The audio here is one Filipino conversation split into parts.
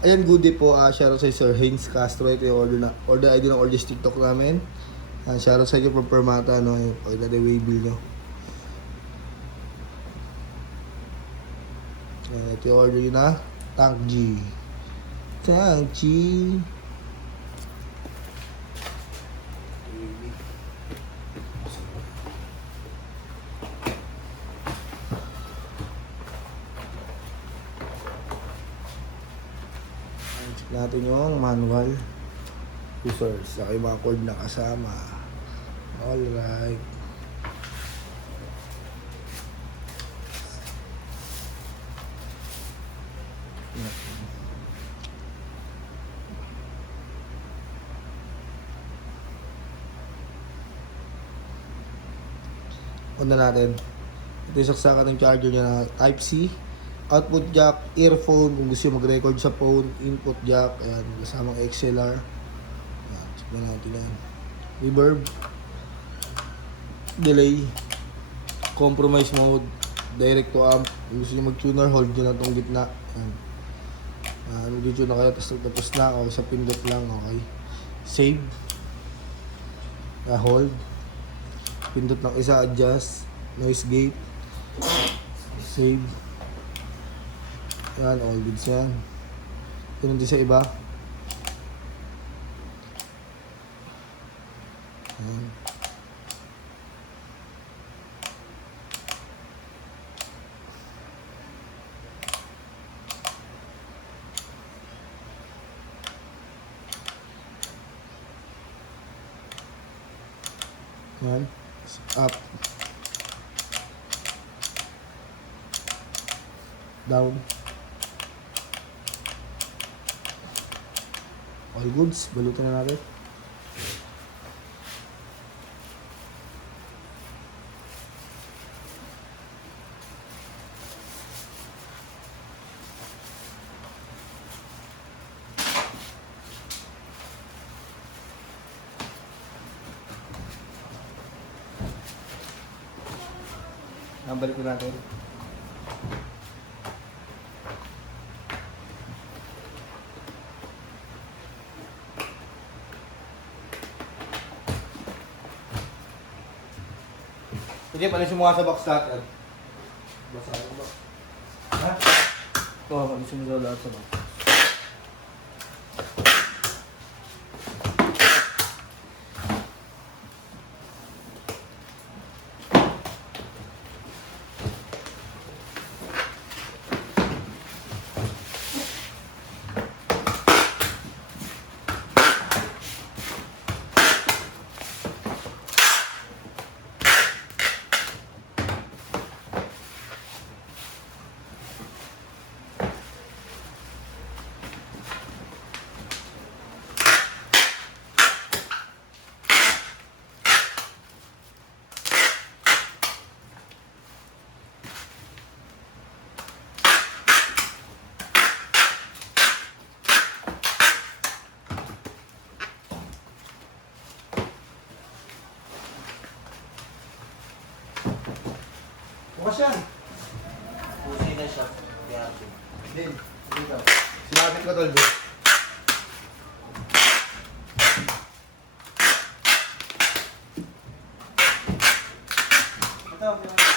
Ayan, good day po. Shoutout sa Sir Haynes Castro. Ito yung order ID ng Orges TikTok namin. Shoutout sa inyo from Permata. No? Yung pagdada way bill nyo. Ito yung order yun na Tank G. Tank G. Check natin yung manual users. Saka yung mga cord na kasama. Alright. Una natin. Ito yung saksakan ng charger niya na Type-C. Output jack, earphone, kung gusto yung mag-record sa phone, input jack, ayan, kasamang XLR. Ayan, check na natin yan. Reverb, delay, compromise mode, direct to amp, kung gusto nyo mag-tuner, hold nyo na itong gitna. Ayan. Mag-tune na kayo, tapos na, okay, sa pindot lang, okay. Save, hold, pindot ng isa, adjust, noise gate, save. Yan, all goods yan. Ganun din sa iba. Yan. Yan. Up. Down. All goods, balutin na natin. Balik ko natin. Sige, palisin mo nga sa box natin. Basahin mo ba? Ha? Oo, palisin mo sa lahat sa box. Bukas yan. Pusi na siya. Kaya Din. Dito. Sinakit ko tol, din. ito.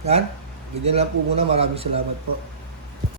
Yan. Ganyan lang po muna. Maraming salamat po.